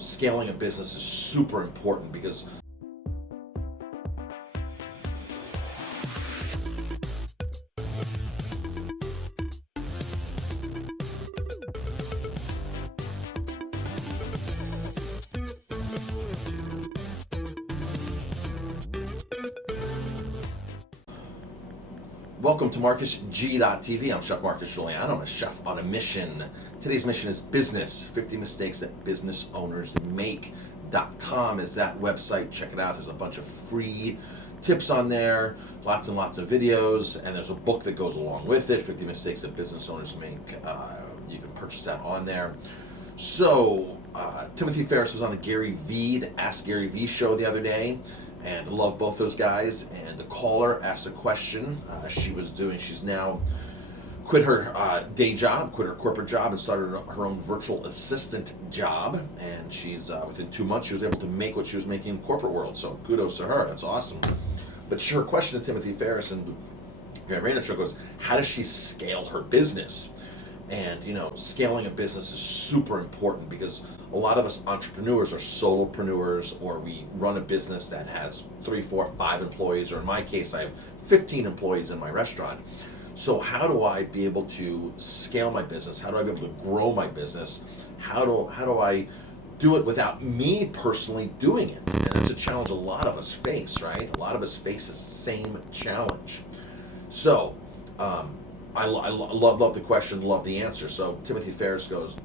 scaling a business is super important because welcome to MarcusG.tv. I'm Chef Marcus Guiliano. I'm a chef on a mission. Today's mission is business. 50 mistakes that business owners make.com is that website. Check it out. There's a bunch of free tips on there, lots and lots of videos, and there's a book that goes along with it, 50 mistakes that business owners make. You can purchase that on there. So, Timothy Ferris was on the Ask Gary Vee Show the other day. And I love both those guys. And the caller asked a question. She's now quit her day job, quit her corporate job, and started her own virtual assistant job. And she's within 2 months, she was able to make what she was making in the corporate world. So kudos to her. That's awesome. But her question to Timothy Ferris and Gary Vee Show goes, how does she scale her business? And, scaling a business is super important because a lot of us entrepreneurs are solopreneurs, or we run a business that has 3, 4, 5 employees, or in my case, I have 15 employees in my restaurant. So how do I be able to scale my business? How do I be able to grow my business? How do I do it without me personally doing it? And that's a challenge a lot of us face, right? A lot of us face the same challenge. So, I love the question, love the answer. So Timothy Ferris goes,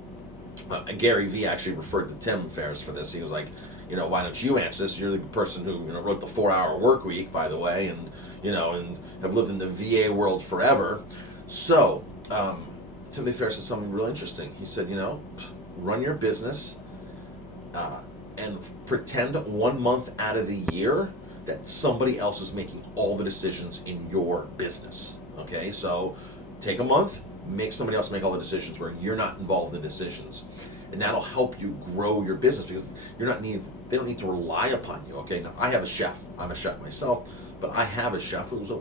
Gary Vee actually referred to Tim Ferris for this. He was like, why don't you answer this? You're the person who wrote the 4-Hour Work Week, by the way, and and have lived in the VA world forever. So Timothy Ferris said something really interesting. He said, run your business and pretend 1 month out of the year that somebody else is making all the decisions in your business. Okay, so take a month, make somebody else make all the decisions where you're not involved in decisions, and that'll help you grow your business because they don't need to rely upon you. Okay, now I have a chef. I'm a chef myself, but I have a chef who's a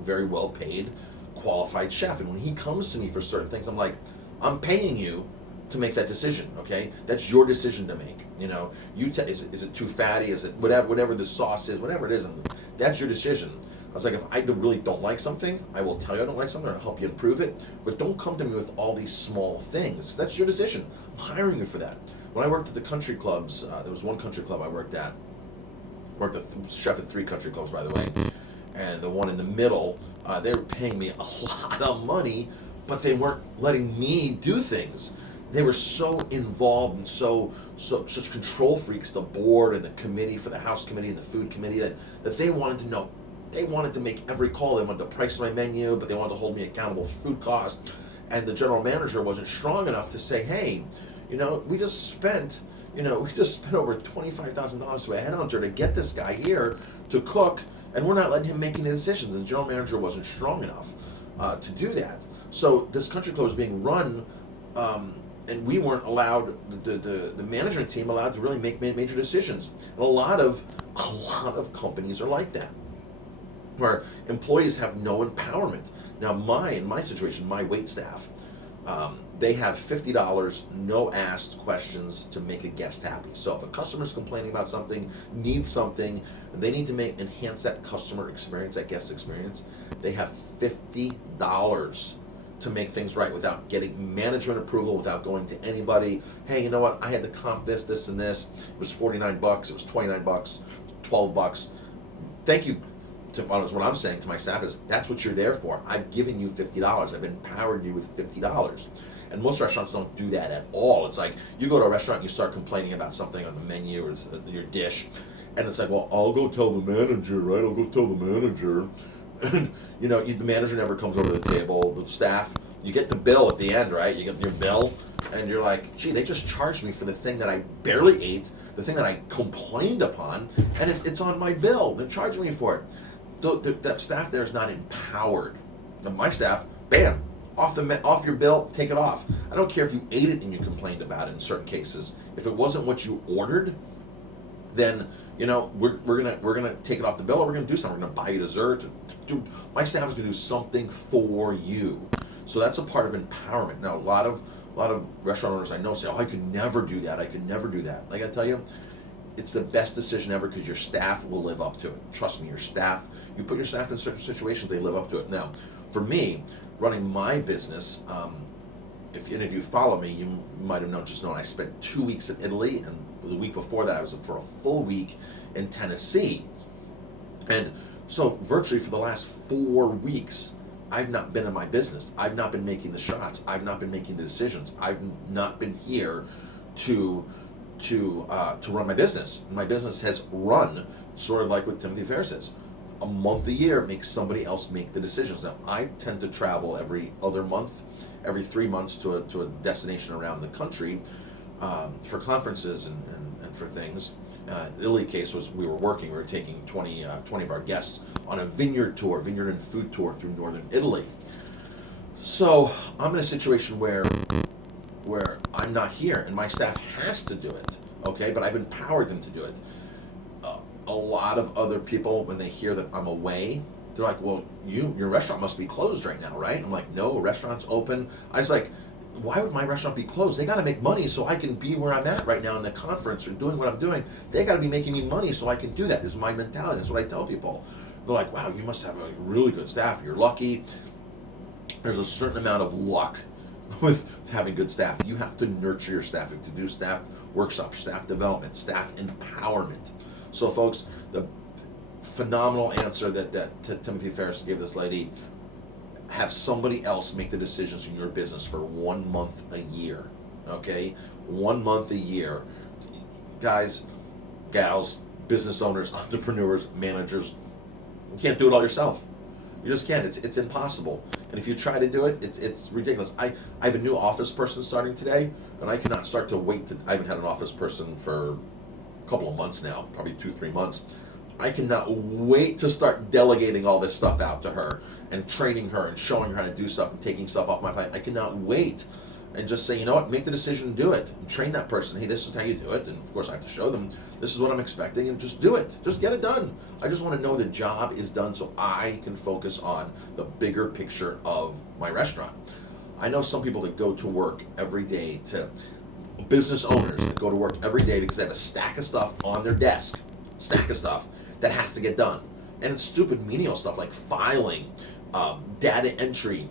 very well paid, qualified chef, and when he comes to me for certain things, I'm like, I'm paying you to make that decision. Okay, that's your decision to make. Is it too fatty? Is it whatever the sauce is, whatever it is, and that's your decision. I was like, if I really don't like something, I will tell you I don't like something, or I'll help you improve it, but don't come to me with all these small things. That's your decision. I'm hiring you for that. When I worked at the country clubs, there was one country club I worked as chef at 3 country clubs, by the way, and the one in the middle, they were paying me a lot of money, but they weren't letting me do things. They were so involved and such control freaks, the board and the committee for the house committee and the food committee, that they wanted to know. They wanted to make every call. They wanted to price my menu, but they wanted to hold me accountable for food costs. And the general manager wasn't strong enough to say, hey, we just spent over $25,000 to a headhunter to get this guy here to cook, and we're not letting him make any decisions. And the general manager wasn't strong enough to do that. So this country club was being run, and we weren't allowed, the management team allowed to really make major decisions. And a lot of companies are like that, where employees have no empowerment. Now, in my situation, my wait staff, they have $50, no asked questions to make a guest happy. So if a customer's complaining about something, needs something, and they need to enhance that customer experience, that guest experience, they have $50 to make things right without getting management approval, without going to anybody. Hey, you know what? I had to comp this, and this. It was $49. It was $29. $12. Thank you. What I'm saying to my staff is, that's what you're there for. I've given you $50. I've empowered you with $50. And most restaurants don't do that at all. It's like, you go to a restaurant and you start complaining about something on the menu or your dish, and it's like, well, I'll go tell the manager, right? I'll go tell the manager. And, the manager never comes over to the table. The staff, you get the bill at the end, right? You get your bill, and you're like, gee, they just charged me for the thing that I barely ate, the thing that I complained upon, and it's on my bill. They're charging me for it. That staff there is not empowered. And my staff, bam, off your bill, take it off. I don't care if you ate it and you complained about it in certain cases. If it wasn't what you ordered, then we're gonna take it off the bill, or we're gonna do something. We're gonna buy you dessert. My staff is gonna do something for you. So that's a part of empowerment. Now, a lot of A lot of restaurant owners I know say, "Oh, I could never do that. I could never do that." I gotta tell you, it's the best decision ever because your staff will live up to it. Trust me, your staff. You put your staff in certain situations, they live up to it. Now, for me, running my business, if any of you follow me, you might have known I spent 2 weeks in Italy, and the week before that I was for a full week in Tennessee. And so virtually for the last 4 weeks, I've not been in my business. I've not been making the shots. I've not been making the decisions. I've not been here to run my business. My business has run sort of like what Tim Ferris says. A month a year makes somebody else make the decisions. Now, I tend to travel every other month, every 3 months to a destination around the country for conferences and for things. The Italy case was we were taking 20 of our guests on a vineyard and food tour through northern Italy. So I'm in a situation where I'm not here and my staff has to do it, okay? But I've empowered them to do it. A lot of other people, when they hear that I'm away, they're like, "Well, your restaurant must be closed right now, right?" I'm like, "No, restaurant's open." I was like, "Why would my restaurant be closed? They got to make money so I can be where I'm at right now in the conference or doing what I'm doing. They got to be making me money so I can do that." This is my mentality. That's what I tell people. They're like, "Wow, you must have a really good staff. You're lucky." There's a certain amount of luck with having good staff. You have to nurture your staff. You have to do staff workshops, staff development, staff empowerment. So, folks, the phenomenal answer that Timothy Ferris gave this lady: have somebody else make the decisions in your business for 1 month a year. Okay, 1 month a year, guys, gals, business owners, entrepreneurs, managers. You can't do it all yourself. You just can't. It's impossible. And if you try to do it, it's ridiculous. I have a new office person starting today, and I cannot start to wait. I haven't had an office person for a couple of months now, probably 2-3 months. I cannot wait to start delegating all this stuff out to her and training her and showing her how to do stuff and taking stuff off my plate. I cannot wait. And just say, "You know what, make the decision and do it." And train that person. "Hey, this is how you do it." And of course I have to show them, "This is what I'm expecting," and just do it. Just get it done. I just want to know the job is done so I can focus on the bigger picture of my restaurant. I know some people that go to work every day, business owners that go to work every day because they have a stack of stuff on their desk, that has to get done. And it's stupid menial stuff like filing, data entry,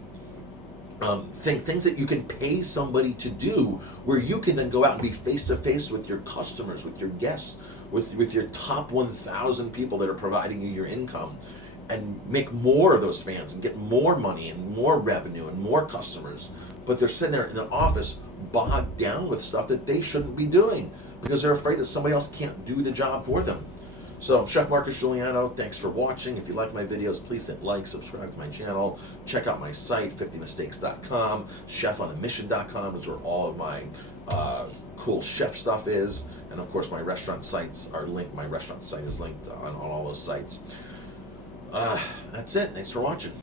things that you can pay somebody to do, where you can then go out and be face to face with your customers, with your guests, with your top 1,000 people that are providing you your income, and make more of those fans and get more money and more revenue and more customers. But they're sitting there in the office bogged down with stuff that they shouldn't be doing because they're afraid that somebody else can't do the job for them. So, Chef Marcus Guiliano, thanks for watching. If you like my videos, please hit like, subscribe to my channel. Check out my site, 50mistakes.com, chefonamission.com is where all of my cool chef stuff is. And of course, my restaurant sites are linked. My restaurant site is linked on all those sites. That's it. Thanks for watching.